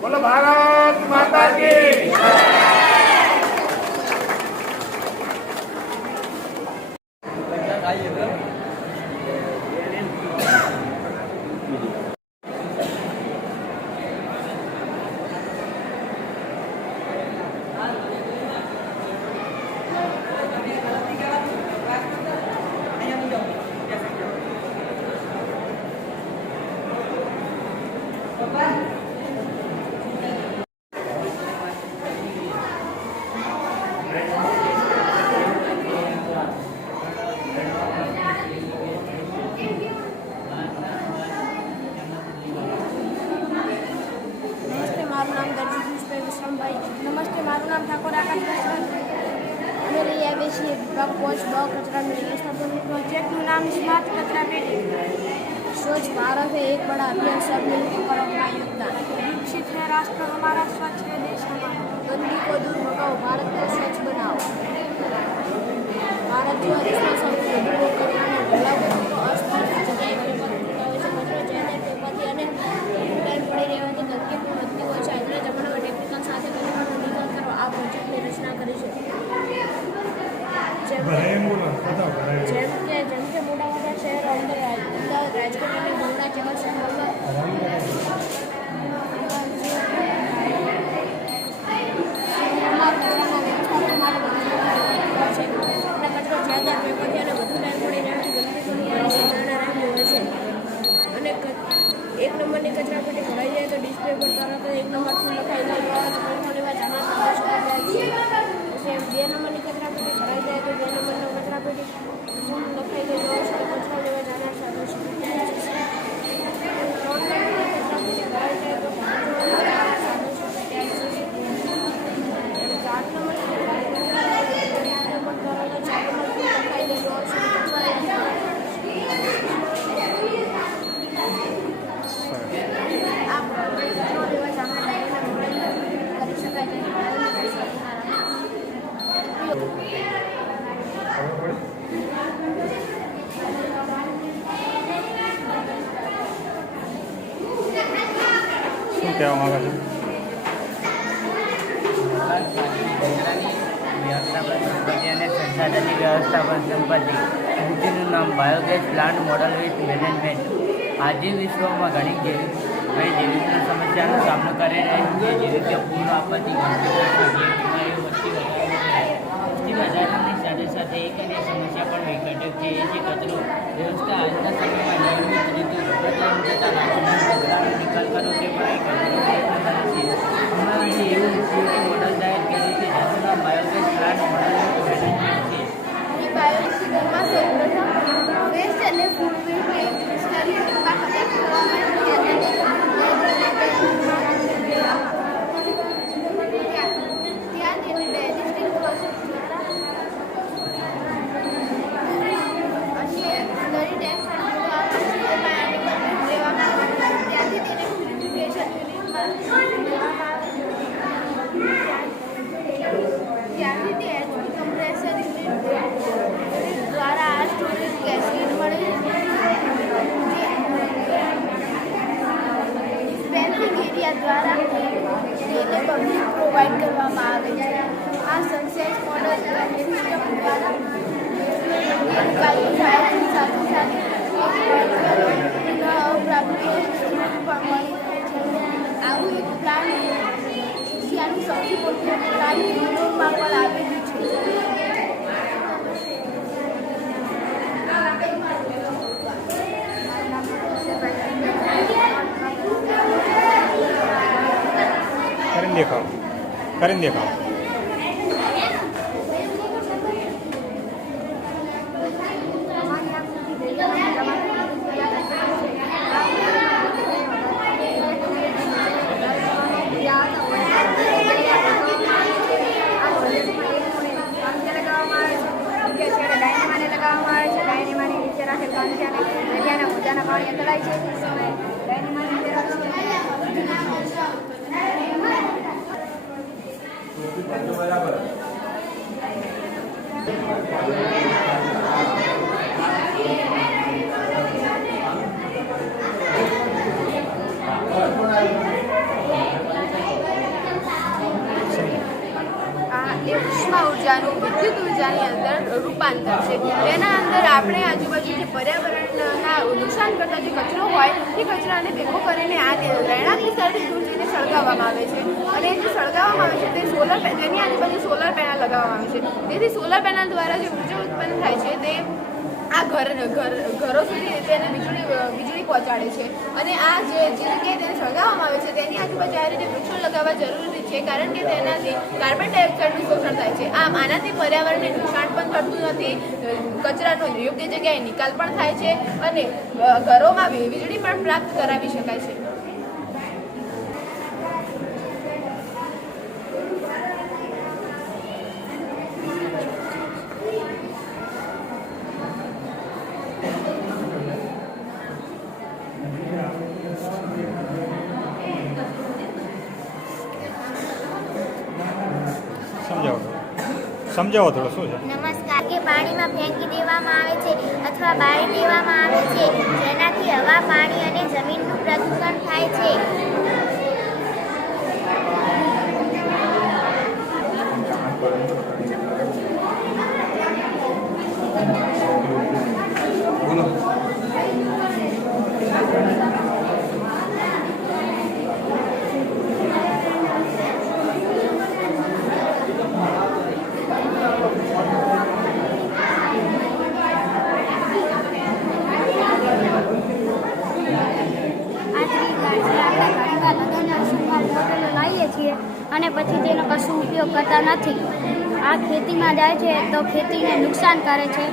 बोलो भारत माता की। नमस्ते, मारू नाम ठाकुर आकाश मेरे ये विषय विभाग पोस्ट ब कचरा मेरे व्यवस्थापन प्रोजेक्ट नाम स्मार्ट कचरा पेटी। स्वच्छ भारत है एक बड़ा अभियान, सब मिलकर करो अपना योगदान। विकसित है राष्ट्र हमारा, स्वच्छ है देश हमारा। गंदगी को दूर भगाओ, भारत को स्वच्छ बनाओ। भारत जो देशમાં સૌથી વધુ કચરાનો ઢગલાઓ તો અસ્પષ્ટ જગ્યાએ ફેંકવામાં હોય છે. કચરો જ્યાં ત્યાં ફેંકવાથી અને ટાઈમ પડી રહેવાથી ગંદકી પણ વધતી હોય છે. આજના જમાનામાં ટેકનિકલ સાથે કચરાનો નિકાલ કરો આ પ્રોજેક્ટની રચના કરી છે. જેમ કે મોટા મોટા શહેરો અમદાવાદ, રાજકોટ અને બરોડા જેવા શહેરોમાં કચરાના વ્યવસ્થાપન માટે છે. અને કચરો જ્યાં ત્યાં ફેંકવાથી અને વધુ ટાઈમ પડી રહેવાથી ગંદકી થવાની સંભાવના રહેલી હોય છે. અને એક નંબરની કચરા પેટી ભરાઈ જાય તો ડિસ્પ્લે પર તરત જ 1 નંબર ફૂલ લખાઈ જાય તો લેવા જમા સંદેશો જાય છે. પછી 2 નંબરની કચરા પેટી ભરાઈ જાય તો 2 નંબરનો કચરા પેટી ફૂલ લખાઈ જાય તો કચરો લેવા જનાર સંદેશો જાય છે. 3 નંબરની કચરા પેટી ભરાઈ જાય તો 5 નંબરના સંદેશો જાય છે. 4 નંબરની શું કહેવા માંગે છે? સંસાધનની વ્યવસ્થાપન સંપત્તિ મૂર્તિનું નામ biogas plant model with management. આજે વિશ્વમાં ઘણી જૈવિકના સમસ્યાનો સામનો કરી રહી છે. જેવી કે પૂર આપત્તિ, બીમારીઓ વસ્તી વધારાની સાથે સાથે એક અન્ય સમસ્યા પણ વિઘટક છે એ છે કચરો વ્યવસ્થા. આજના સમયમાં નિયમિત રીતે બદલાઈ જતા કચરાનો નિકાલ કરો તે પણ એક પ્રયત્ન છે. હમણાં એવું ઉપયોગી મોડલ તૈયાર કર્યું છે જેનું નામ biogas plant model with management છે. બાયોગેસથી ઘરમાં સૌપ્રથમ વેસ્ટ અને ફૂડ વેસ્ટ ક્રિસ્ટલ કચરા કલેક્ટ કરવામાં ત્યાંથી તે એચપી કમ્પ્રેસર યુનિટ દ્વારા આ સ્ટોરેજ ગેસકેટ મળે ડિસ્પેન્સિંગ એરિયા દ્વારા તેને પબ્લિક પ્રોવાઈડ કરવામાં આવે છે. આ સક્સેસ મોડલ સિસ્ટમ દ્વારા નિકાલી થાય છે. સાથે સાથે આવું એક પ્લાન્ટ એશિયાનું સૌથી મોટું પ્લાન્ટ યુરોપમાં પણ આવેલું છે. કરીને દેખાવ. પાણી તળાય છે. બરાબર છે. તેના અંદર આપણે આજુબાજુ જે પર્યાવરણના નુકસાન કરતા જે કચરો હોય તે કચરાને ભેગો કરીને આ રહેણાંક વિસ્તારથી દૂર જઈને સળગાવવામાં આવે છે. અને જે સળગાવવામાં આવે છે તે તેની આજુબાજુ સોલર પેનલ લગાવવામાં આવે છે. તેથી સોલર પેનલ દ્વારા જે ઉર્જા ઉત્પન્ન થાય છે તે આ ઘરો સુધી તેને વીજળી પહોંચાડે છે. અને આ જે જગ્યાએ તેને સળગાવવામાં આવે છે તેની આજુબાજુ આ રીતે વૃક્ષો લગાવવા જરૂરી છે, કારણ કે તેનાથી કાર્બન ડાયોક્સાઇડનું શોષણ થાય છે. આનાથી પર્યાવરણને નુકસાન પણ થતું નથી, કચરાનો યોગ્ય જગ્યાએ નિકાલ પણ થાય છે અને ઘરોમાં વીજળી પણ પ્રાપ્ત કરાવી શકાય છે. સમજાવો થોડો શું છે? નમસ્કાર. કે પાણીમાં ફેંકી દેવામાં આવે છે અથવા બાળી દેવામાં આવે છે, જેનાથી હવા, પાણી અને જમીનનું પ્રદૂષણ થાય છે. અને પછી તેનો કશું ઉપયોગ કરતા નથી. આ ખેતીમાં જાય છે તો ખેતીને નુકસાન કરે છે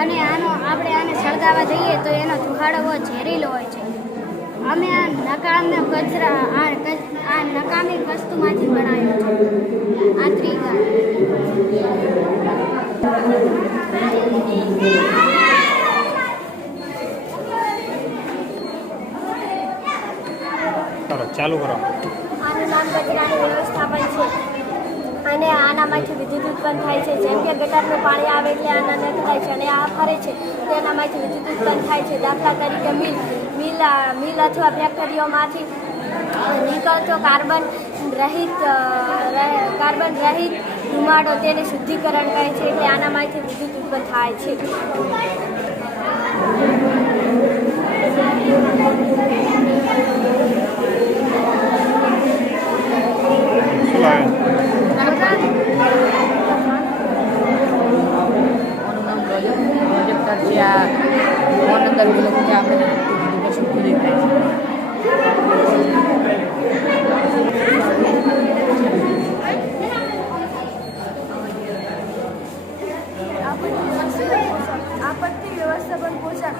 અને આપણે આને સળગાવવા જઈએ તો એનો ચૂહાડો બહુ ઝેરીલો હોય છે. અમે આ નકામી કચરા આ નકામી વસ્તુમાંથી બનાવ્યું છે. આ ત્રિગાળ ચાલુ કરો. આનું નામ કચરાનું વ્યવસ્થાપન છે અને આનામાંથી વિદ્યુત ઉત્પન્ન થાય છે. જેમ કે ગટરનું પાણી આવે એટલે આના નેટ થાય છે અને આ ફરે છે તેનામાંથી વિદ્યુત ઉત્પન્ન થાય છે. દાખલા તરીકે મિલ અથવા ફેક્ટરીઓમાંથી નીકળતો કાર્બન રહિત ધુમાડો તેને શુદ્ધિકરણ કહે છે, એટલે આનામાંથી વિદ્યુત ઉત્પન્ન થાય છે. આપત્તિ વ્યવસ્થાપન પોષક.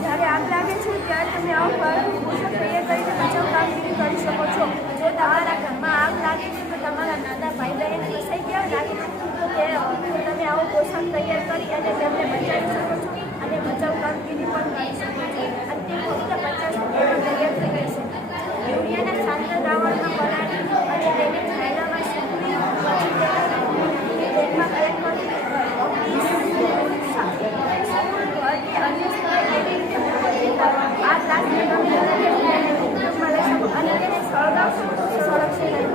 જ્યારે આગ લાગે છે ત્યારે તમે આવું પોષક તૈયાર કરીને બચાવ કામગીરી કરી શકો છો. જો તમારા ઘરમાં આગ લાગે છે તો તમારા નાના ભાઈ બહેન ફસાઈ ગયા લાગે તો તમે આવું પોષક તૈયાર કરી અને તેમને બચાવી શકો છો અને બચાવ કામગીરી પણ કરી શકો છો. અને તે ફક્ત 50 તૈયાર થઈ ગઈ છે. યુરિયાના શાંત દ્રાવણમાં પલાળી અને તેને છાયડામાં સૂકવી પછી તેમાં પેક કરી આ પ્લાસ્ટિક અને તેને સળગાવશો તો સળગશે નહીં.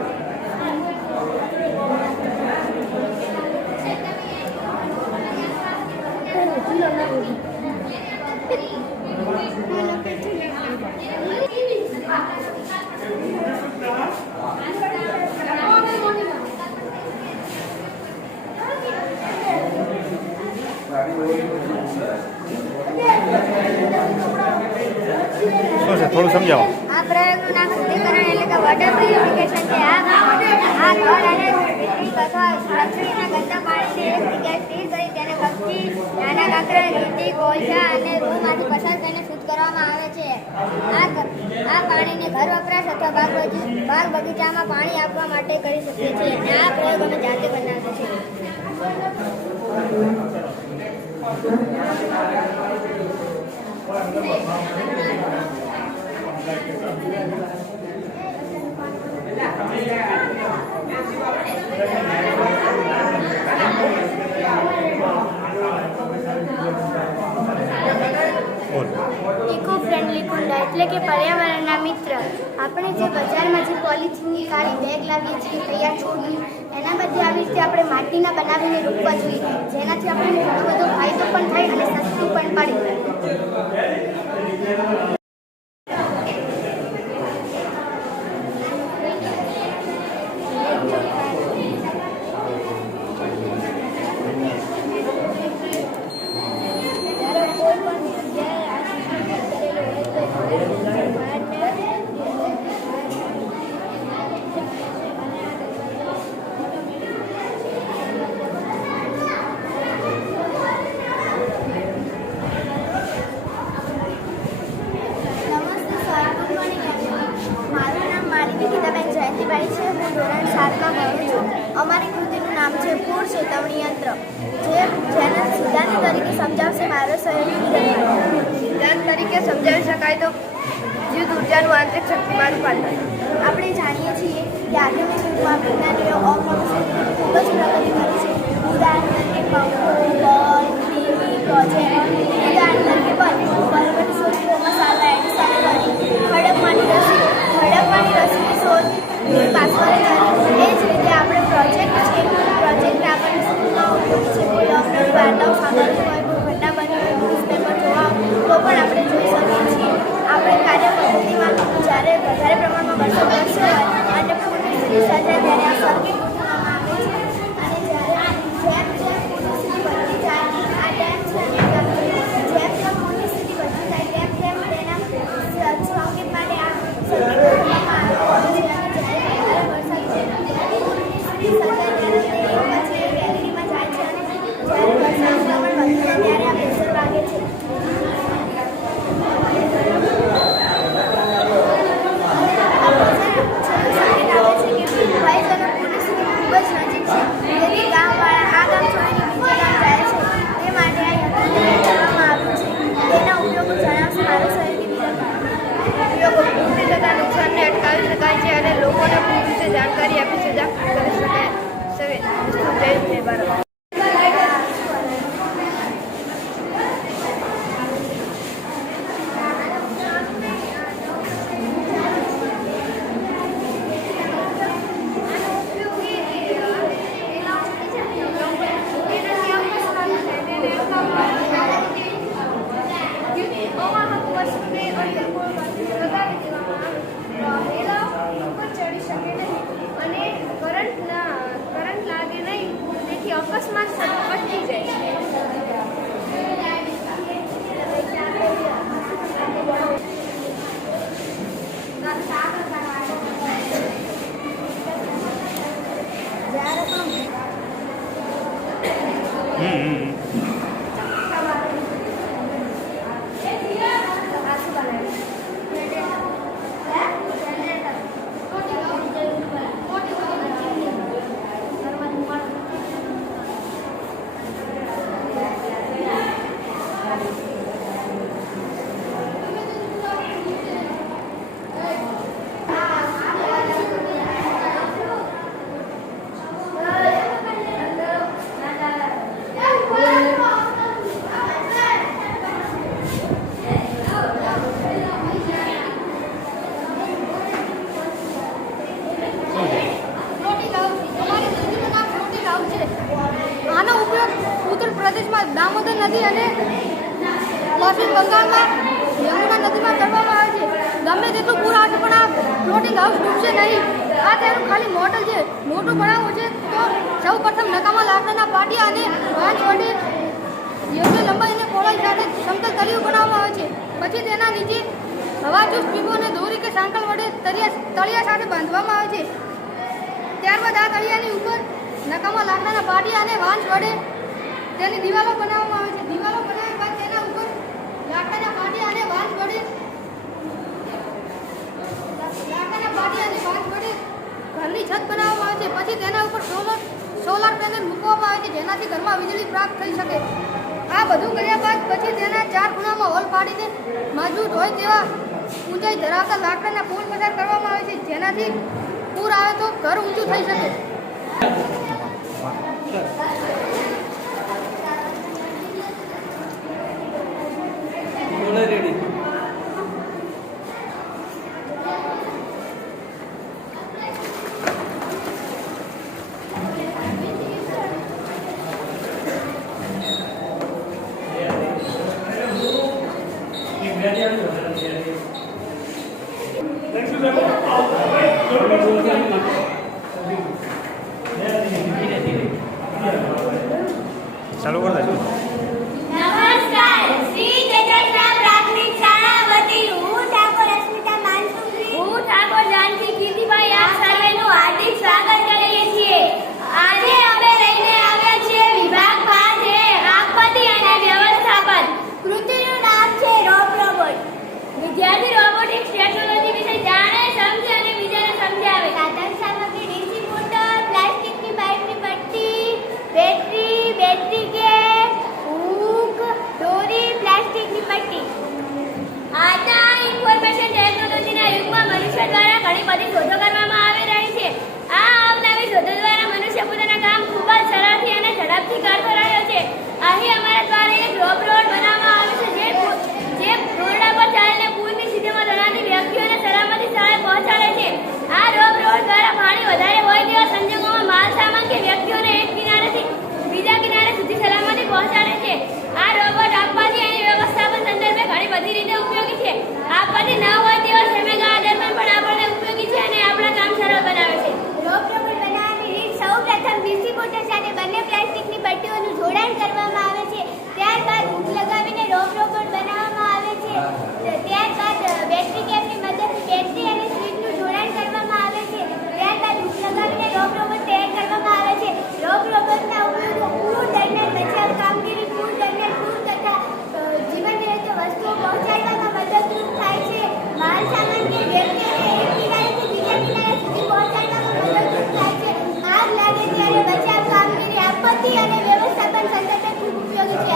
શું છે થોડું સમજાવો. આ પ્રયોગનું નામ શુદ્ધિકરણ એટલે કે વોટર પ્યુરિફિકેશન છે. આ ઘર અને વીજળી અથવા લકડીના ગંદા પાણીને એક જગ્યાએ સ્થિર કરી તેને પક્ષી, નાના કાંકરા, રેતી, કોલસા અને રૂમાંથી પસાર કરીને શુદ્ધ કરવામાં આવે છે. આ પાણીને ઘર વપરાશ અથવા બાગ બગીચામાં પાણી આપવા માટે કરી શકીએ છીએ. અને આ પ્રયોગ અમે જાતે બનાવીએ છીએ. ઇકો ફ્રેન્ડલી કુંડ એટલે કે પર્યાવરણના મિત્ર. આપણે જે બજારમાં જે પોલિથીનની કાળી બેગ લાવીએ છીએ તૈયાર છોડની, એના બદલે આવી રીતે આપણે માટીના બનાવીને રોપવા જોઈએ, જેનાથી આપણને ઘણો બધો ફાયદો પણ થાય અને સસ્તું પણ પડે. અમારી કૃતિનું નામ છે પૂર ચેતવણી યંત્ર, જેના સિદ્ધાંત તરીકે સમજાવશે મારો સહયોગી. સિદ્ધાંત તરીકે સમજાવી શકાય તો વિદ્યુત ઉર્જાનું આંતરિક શક્તિમાં રૂપાંતર. આપણે જાણીએ છીએ કે આધુનિક યુગમાં વિજ્ઞાનીઓ અમુક ખૂબ જ પ્રગતિ કરી છે. ઉદાહરણ તરીકે પંખો, બોલ, ટીવી, પ્રોજેક્ટ. ઉદાહરણ તરીકે બલ્બની શોધમાં સાલ્વા એડિસને કરી. ખડકવાની રસીની શોધ પાછળ કરી. એ જ રીતે આપણે પ્રોજેક્ટ આપણને સ્કૂલમાં ઉપયોગી છે. કોઈ લોકડાઉન વાર્તાઓ સાંભળવી હોય, કોઈ ઘટના બની હોય, ન્યૂઝપેપર જોવા તો પણ આપણે જોઈ શકીએ છીએ. આપણે કાર્ય પદ્ધતિમાં જ્યારે વધારે પ્રમાણમાં વરસાદ પડશે હોય અને પૂરની સ્થિતિ સર્જાય ત્યારે આ સર્કિટ ગોઠવવામાં આવે છે. અને જ્યારે જેમ પૂરની સ્થિતિ બદલી જાય, આ ડેમ છે જેમ પૂરની સ્થિતિ બદલી થાય તેમ તેના સંકેત માટે આ સર્કિટ ગોઠવવામાં આવે છે. અને જ્યારે વધારે વરસાદ પૂરની સ્થિતિ સર્જાય ત્યારે તે પછી ગેલેરીમાં જાય છે અને જ્યારે વરસાદનું પ્રમાણ વધે છે ત્યારે આ પ્રેશર વાગે છે. નુકસાનને અટકાવી શકાય છે અને લોકોને પૂર વિશે જાણકારી આપી સજાગ કરી શકાય છે. જય ભારત. કરંટ લાગે નહીં, તેથી અકસ્માત અટકી જાય છે. આનો ઉપયોગ ઉત્તર પ્રદેશમાં દામોદર નદી અને પશ્ચિમ બંગાળમાં યમુના નદીમાં કરવામાં આવે છે. ગમે તેટલું પૂર આવશે પણ આ ફ્લોટિંગ હાઉસ ડૂબશે નહીં. આ તેનું ખાલી મોડલ છે. મોટું બનાવવું છે તો સૌ પ્રથમ નકામા લાકડાના પાટિયા અને વાંસ વડે યોગ્ય લંબાઈ અને પહોળાઈ સાથે સમતલ તળિયું બનાવવામાં આવે છે. પછી તેના નીચે હવાચૂસ પીપો અને દોરી કે સાંકળ વડે તળિયા સાથે બાંધવામાં આવે છે. ત્યારબાદ આ તળિયાની ઉપર નકામા લાકડાના પાટિયા અને વાંસ વડે તેની દિવાલો બનાવવામાં આવે છે. દિવાલો બનાવ્યા બાદ તેના ઉપર લાકડાના પાટિયા અને વાંસ વડે ઘરની છત બનાવવામાં આવે છે. પછી તેના ઉપર સોલાર પેનલ મૂકવામાં આવે છે, જેનાથી ઘરમાં વીજળી પ્રાપ્ત થઈ શકે. આ બધું કર્યા બાદ પછી તેના 4 ખૂણામાં હોલ પાડીને મજબૂત હોય તેવા ઊંચાઈ ધરાવતા લાકડાના પોલ પસાર કરવામાં આવે છે, જેનાથી પૂર આવે તો ઘર ઊંચું થઈ શકે. ચાલુ કરી દે. નમસ્કાર શ્રી ચેતના પ્રાથમિક શાળા વતી હું ઠાકોર અસ્મિતા માનસુખી હું ઠાકોર જાનકી કીર્તિભાઈ આપ સર્વેનું હાર્દિક સ્વાગત કરીએ છીએ. આજે અમે લઈને આવ્યા છીએ વિભાગ 5 આપત્તિ અને વ્યવસ્થાપન. કૃતિનું નામ છે રોબોટ. વિદ્યાર્થી રોબોટિક્સ ટેકનોલોજી વિશે જાણે, સમજે અને બીજાને સમજાવે. સાધન સામગ્રી ડીસી મોટર, પ્લાસ્ટિકની પાઇપની પટ્ટી, બેટરી ગેસ, હૂક, દોરી, પ્લાસ્ટિકની પટ્ટી. આજના ઇન્ફોર્મેશન ટેકનોલોજીના યુગમાં મનુષ્ય દ્વારા ઘણી બધી શોધો કરવામાં આવી રહી છે. આ અવનવી શોધો દ્વારા મનુષ્ય પોતાના કામ ખૂબ જ સરળથી અને ઝડપથી કરતો રહ્યો છે. અહીં અમારા દ્વારા એક રોબોટ બનાવવામાં આવ્યું છે જે રોડા પર ચાલીને પૂરની સ્થિતિમાં તણાતી વ્યક્તિઓને સલામતી સ્થળે પહોંચાડે છે. આ રોબોટ દ્વારા પાણી વધારે હોય તેવા સંજોગોમાં માલ સામાન કે વ્યક્તિઓને એક કિનારેથી બીજા કિનારે સુધી સલામતી પહોંચાડે છે. આ રોબોટ આપત્તિ અને વ્યવસ્થાપન સંદર્ભે ઘણી બધી રીતે ઉપયોગી છે. આપત્તિ ન હોય તેવા સમયગાળા દરમિયાન પણ આપણને ઉપયોગી છે અને આપણા કામ સરળ બનાવે છે. રોબોટ બનાવવાની રીત સૌપ્રથમ ડીસી મોટર સાથે બંને પ્લાસ્ટિકની પટ્ટીઓનું જોડાણ કરવામાં આવે છે. ત્યારબાદ હૂક લગાવીને રોબોટ બનાવવામાં આવે છે. ત્યારબાદ બેટરી કેપની મદદથી બેટરી અને સ્વિચનું જોડાણ કરવામાં આવે છે. ત્યારબાદ હૂક લગાવીને રોબોટ તૈયાર કરવામાં આવે છે. રોબોટના ઉપયોગો પૂર દરમિયાન બચાવ કામગીરી, પૂર દરમિયાન પૂર તથા જીવનરેખીય વસ્તુઓ પહોંચાડવામાં મદદરૂપ થાય છે. માલ સામાન કે વ્યક્તિઓને એક કિનારેથી બીજા કિનારે સુધી પહોંચાડવામાં મદદરૂપ થાય છે. આગ લાગે ત્યારે બચાવ કામગીરી, આપત્તિ અને વ્યવસ્થાપન સંદર્ભે ખૂબ ઉપયોગી છે.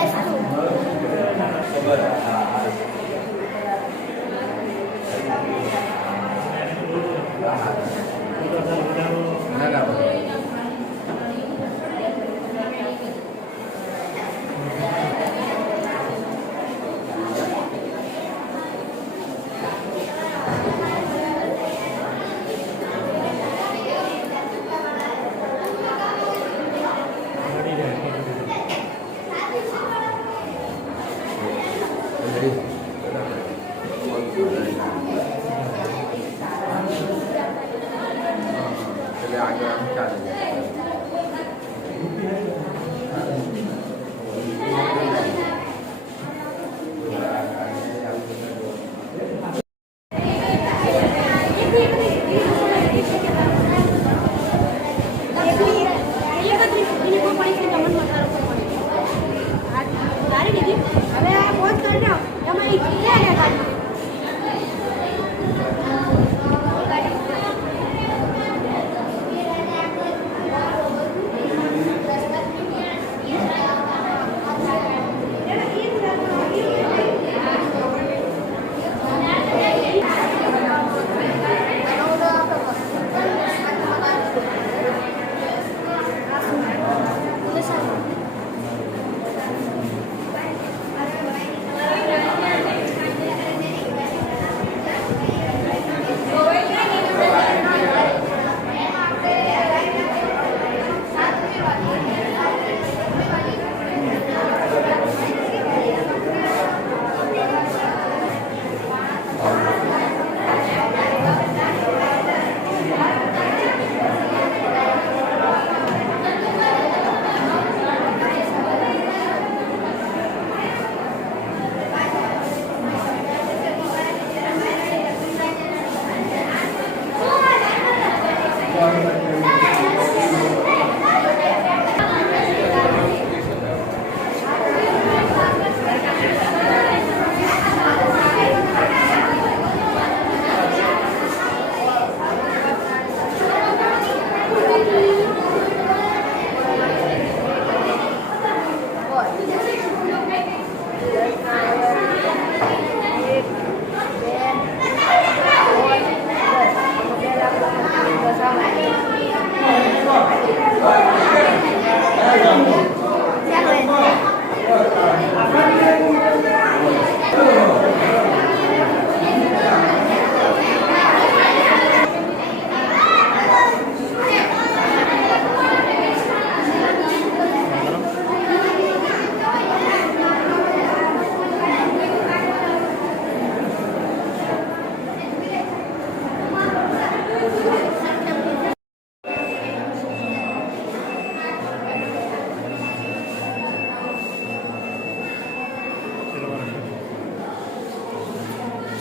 હવે આ પોસ્ટ કરી દો એમાં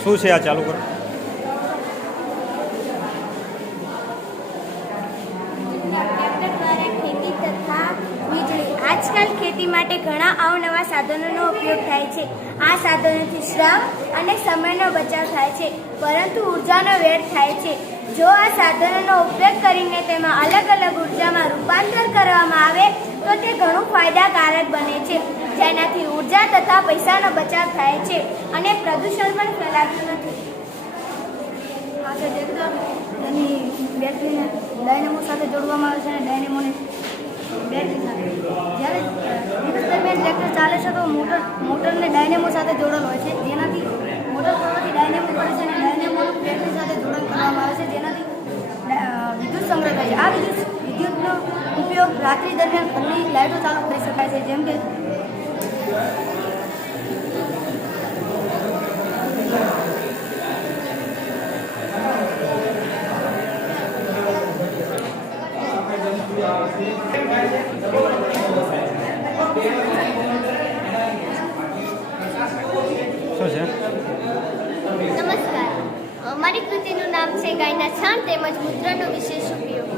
શું છે આ ચાલુ કરો? ટ્રેક્ટર દ્વારા ખેતી તથા વીજળી. આજકાલ ખેતી માટે ઘણા અવનવા સાધનોનો ઉપયોગ થાય છે. આ સાધનોથી શ્રમ અને સમયનો બચાવ થાય છે, પરંતુ ઉર્જાનો વ્યર્થ થાય છે. જો આ સાધનોનો ઉપયોગ કરીને તેમાં અલગ અલગ ઉર્જામાં રૂપાંતર કરવામાં આવે તો તે ઘણું ફાયદાકારક બને છે, જેનાથી ઉર્જા તથા પૈસાનો બચાવ થાય છે અને પ્રદૂષણ પણ ફેલાતું નથી. આ છે ટ્રેક્ટર, તેની બેટરીને ડાયનેમો સાથે જોડવામાં આવે છે અને ડાયનેમોને બેટરી સાથે. જ્યારે દિવસ દરમિયાન ટ્રેક્ટર ચાલે છે તો મોટરને ડાયનેમો સાથે જોડેલ હોય છે, જેનાથી મોટર કરવાથી ડાયનેમો પડે છે અને ડાયનેમોનું બેટરી સાથે જોડાણ કરવામાં આવે છે, જેનાથી વિદ્યુત સંગ્રહ થાય છે. આ વિદ્યુતનો ઉપયોગ રાત્રિ દરમિયાન ઘરની લાઇટો ચાલુ કરી શકાય છે, જેમ કે શું છે? નમસ્કાર, અમારી કૃતિનું નામ છે ગાયના છાણ તેમજ મૂત્રનો વિશેષ ઉપયોગ.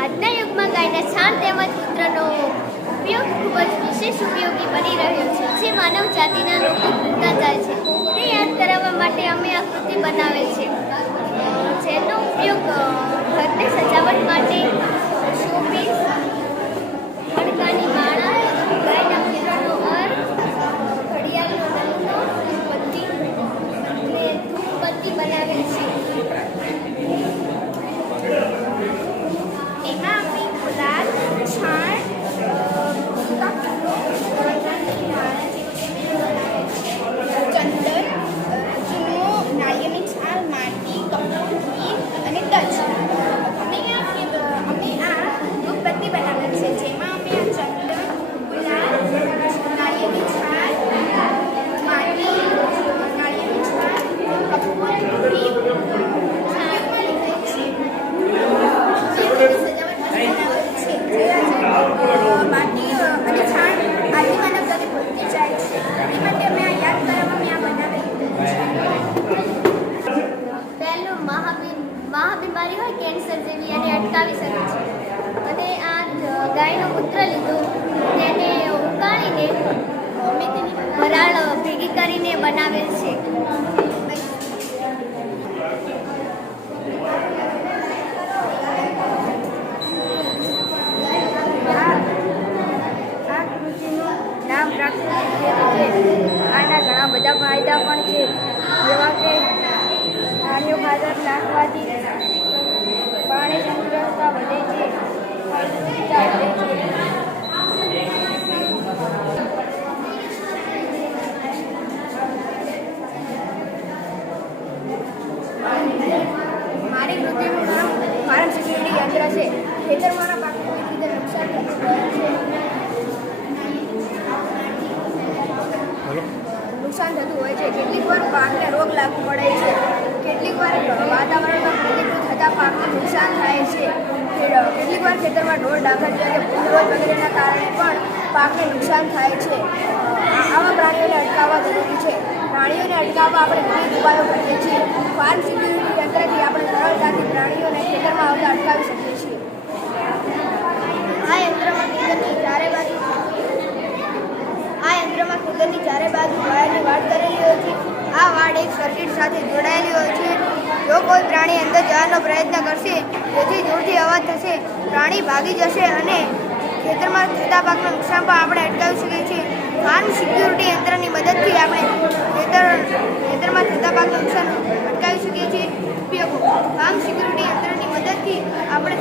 આજના યુગમાં ગાયના છાણ તેમજ મૂત્રનો ઉપયોગ ખૂબ જ વિશેષ ઉપયોગી બની રહ્યો છે, જે માનવ જાતિના લોકો ભૂલતા જાય છે. તે યાદ કરાવવા માટે અમે આ કૃતિ બનાવેલ છે, જેનો ઉપયોગ ઘરની સજાવટ માટે, શોપીસ, મણકાની માળા, ગાયના મૂત્રનો અર્ક, ઘડિયાળનો નમૂનો, બત્તી અને ધૂપબત્તી બનાવેલ છે. એમાં અમે ગુલાબ, છાણ, ચંદન, ચૂનો, નાળિયેરની છાલ, માટી, કપૂર, ઘી અને તજ. અમે આ ધૂપબત્તી બનાવેલ છે, જેમાં અમે આ ચંદન, ગુલાબ, નાળિયેરની છાલ, માટી, નાળિયેરની છાલ, કપૂર, ઘી, છાણમાં લીધેલ છે. માટી અને છાણ આથી માનવ જાતિ ભૂલતી જાય છે, એ માટે અમે આ યાદ કરાવવા મેં આ બનાવેલું છે. પહેલું મહાબીમારી હોય કેન્સર જેવી, એને અટકાવી શકે છે. અને આ ગાયનું મૂત્ર લીધું, તેને ઉકાળીને અમે તેની વરાળ ભેગી કરીને બનાવેલ છે. નામ પ્રાકૃતિક ખેતી છે. આના ઘણા બધા ફાયદા પણ છે, જેવા કે છાણિયું ખાતર નાખવાથી પાણી સંગ્રહતા વધે છે, ફળદ્રુપતા વધે છે. મારી કૃતિનું નામ ફાર્મ સિક્યુરિટી યંત્ર છે. ખેતરમાંના પાકને કોઈ રીતે નુકસાન થતું હોય છે, નુકસાન થતું હોય છે. કેટલીક વાર પાકને રોગ લાગુ પડે છે, કેટલીક વાર વાતાવરણમાં પ્રતિકૂળ થતાં પાકને નુકસાન થાય છે. કેટલીક વાર ખેતરમાં ઢોર ડાકર જેવા કે ફૂલરોગ વગેરેના કારણે પણ પાકને નુકસાન થાય છે. આવા પ્રાણીઓને અટકાવવા જરૂરી છે. પ્રાણીઓને અટકાવવા આપણે વિવિધ ઉપાયો કરીએ છીએ. ફાર્મ સિક્યુરિટી યંત્રથી આપણે સરળતાથી પ્રાણીઓને ખેતરમાં આવતા અટકાવી શકીએ છીએ. આ યંત્રમાં ખેતરની ચારે બાજુ વાયરની વાડ કરેલી હોય છે. આ વાડ એક સર્કિટ સાથે જોડાયેલી હોય છે. જો કોઈ પ્રાણી અંદર જવાનો પ્રયત્ન કરશે, જેથી જોરથી અવાજ થશે, પ્રાણી ભાગી જશે અને ખેતરમાં થતા પાકનું નુકસાન પણ આપણે અટકાવી શકીએ છીએ. ફાર્મ સિક્યુરિટી યંત્રની મદદથી આપણે ખેતરમાં થતા પાકનું નુકસાન અટકાવી શકીએ છીએ. ઉપયોગો: ફાર્મ સિક્યુરિટી યંત્રની મદદથી આપણે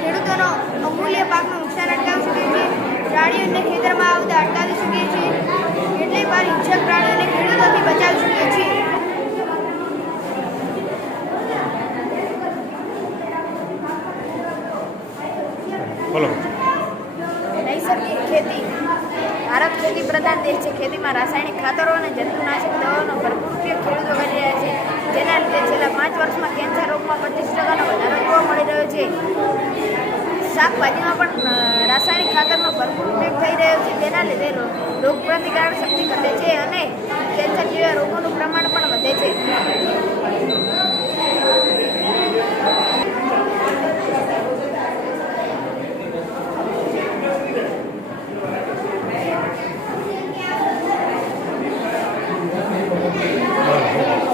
ખેડૂતોનો અમૂલ્ય પાકનું નુકસાન અટકાવી શકીએ છીએ. પ્રાણીઓને ખેતરમાં આવતા અટકાવી શકીએ છીએ. કેટલીક વાર હિંસક પ્રાણીઓને ખેડૂતોથી બચાવી શકીએ છીએ. બોલો. નૈસર્ગિક ખેતી. ભારત ખેતી પ્રધાન દેશ છે. ખેતીમાં રાસાયણિક ખાતરો અને જંતુનાશક દવાઓનો ભરપૂર ઉપયોગ ખેડૂતો કરી રહ્યા છે, જેના લીધે છેલ્લા 5 વર્ષમાં કેન્સર રોગમાં 25% વધારો જોવા મળી રહ્યો છે. શાકભાજીમાં પણ રાસાયણિક ખાતરનો ભરપૂર ઉપયોગ થઈ રહ્યો છે, જેના લીધે રોગ પ્રતિકારક શક્તિ ઘટે છે અને કેન્સર જેવા રોગોનું પ્રમાણ પણ વધે છે.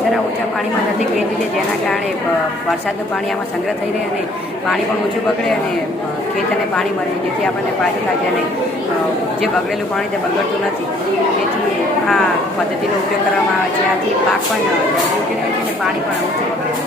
જરા ઓછા પાણીમાં નથી કરી દીધી, જેના કારણે વરસાદનું પાણી આમાં સંગ્રહ થઈ રહે અને પાણી પણ ઓછું બગડે અને ખેતરને પાણી મળે, જેથી આપણને ફાયદો થાય છે અને જે બગડેલું પાણી તે બગડતું નથી. તેથી આ પદ્ધતિનો ઉપયોગ કરવામાં આવે છે. આથી પાક પણ જલ્દી ઉગી રહે છે અને પાણી પણ ઓછું બગડે છે.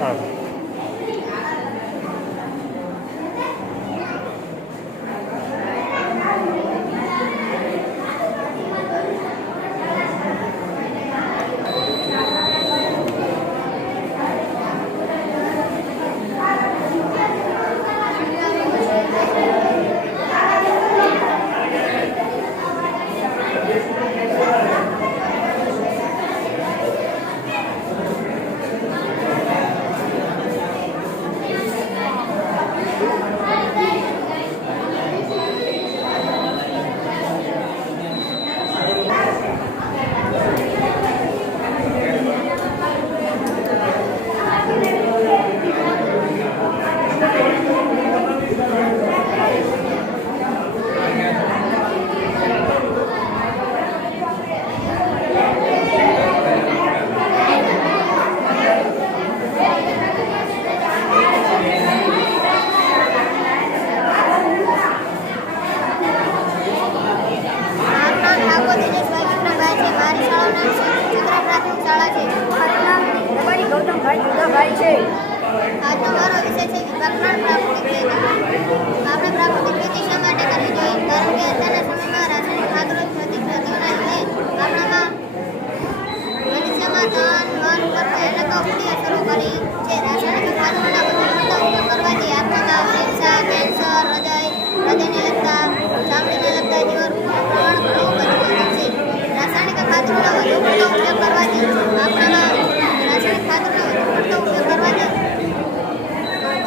હા. આજનો મારો વિષય છે વિભાગમાં પ્રાકૃતિક ખેતી. આપણે પ્રાકૃતિક ખેતી શા માટે કરવી જોઈએ? કારણ કે અત્યારના સમયમાં રાસાયણિક ખાતરો થતી ખેતીઓના લીધે આપણામાં મનુષ્યમાં તન મન પર ભયાનક અવળી અસરો કરી છે. રાસાયણિક ખાતરોના વધુ પડતા ઉપયોગ કરવાથી આત્મા કેન્સર, હૃદયને લગતા, ચામડીને લગતા જેવા રોગોનું પ્રમાણ ઘણું વધી ગયું છે. રાસાયણિક ખાતરોના વધુ પડતો ઉપયોગ કરવાથી આપણામાં રાસાયણિક ખાતરનો વધુ પડતો ઉપયોગ કરવાથી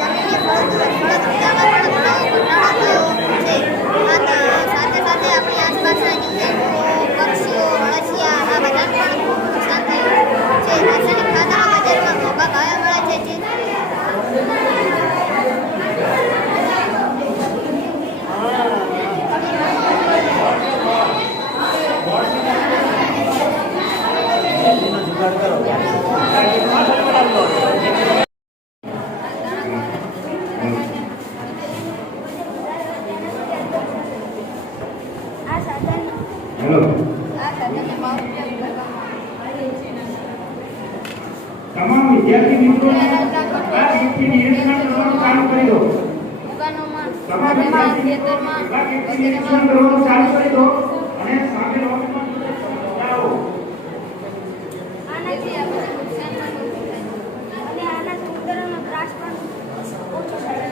જમીનની ફળદ્રુપતામાં પણ ઘણો ઘટાડો થયો છે. સાથે સાથે આપણી આસપાસના જીવજંતુઓ, પક્ષીઓ, અળસિયા આ બધાને પણ ખૂબ નુકસાન થયું છે. રાસાયણિક ખાતરો બજારમાં મોંઘા ભાવે મળે છે. તમામ વિદ્યાર્થી મિત્રોને આ ગીતની નિરીક્ષણ કરવાનું ચાલુ કરી દો. તમામ વિદ્યાર્થી મિત્રો આ ગીતની નિરીક્ષણ કરવાનું ચાલુ કરી દો અને સામે નોટમાં જાઓ. આનાથી આપણને નુકસાન પણ ઓછું થાય અને આનાથી ઉંદરોનો ત્રાસ પણ ઓછો થાય.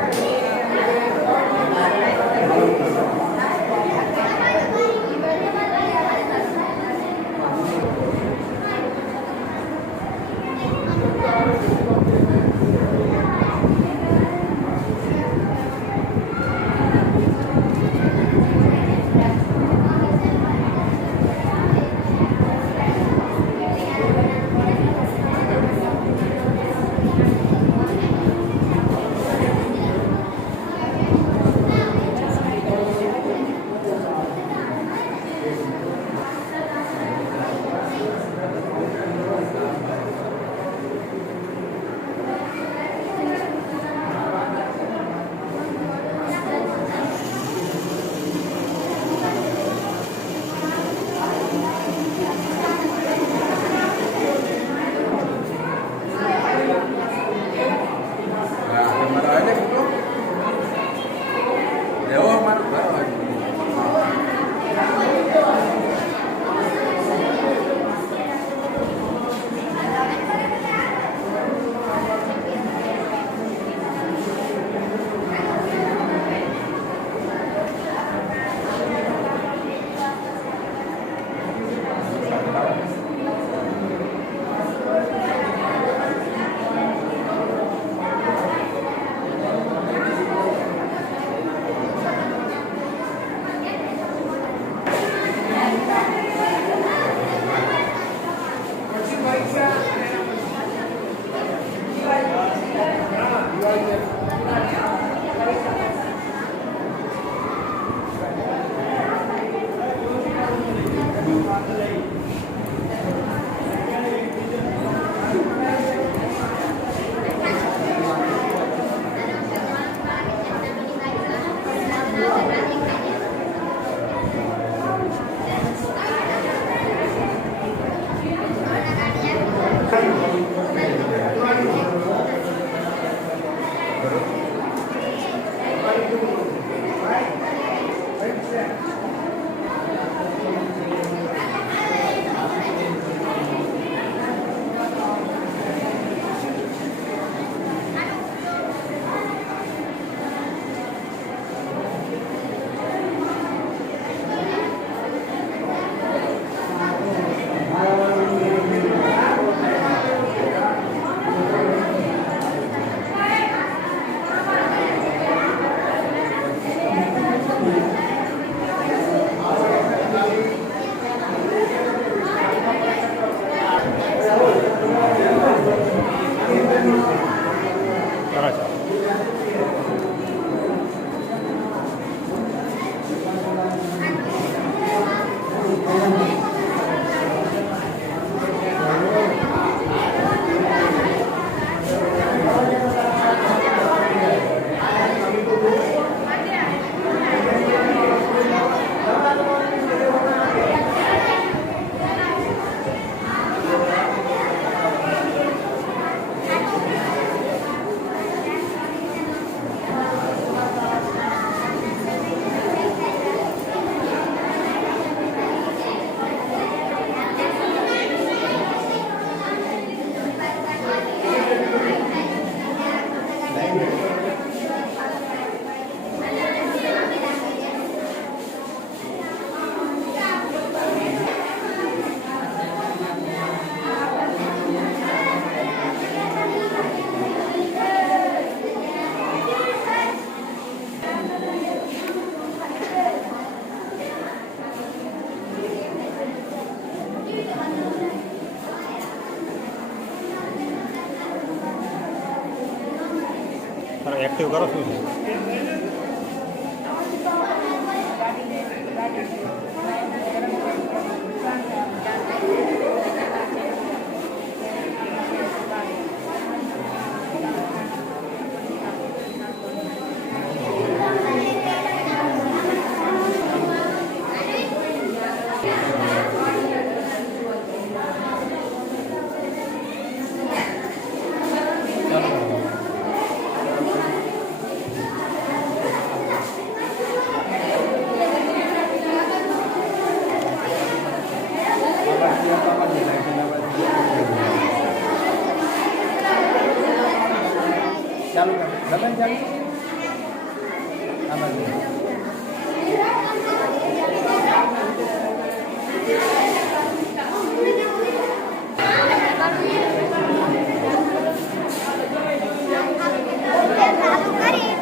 Gracias. એક્ટિવ કરો શું છે? ચાલુ કર લગન ચાલુ આમાં ચાલુ કરી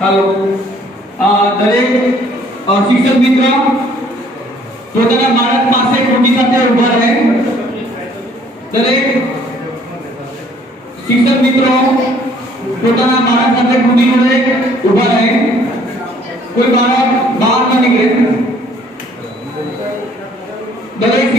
हेलो दरेक शिक्षक मित्र પોતાના બાળક પાસે ખુરશી સાથે ઊભા રહે દરેક શિક્ષક મિત્રો પોતાના બાળક સાથે ખુરશી જોડે ઊભા રહે કોઈ બાળક બહાર ન નીકળે દરેક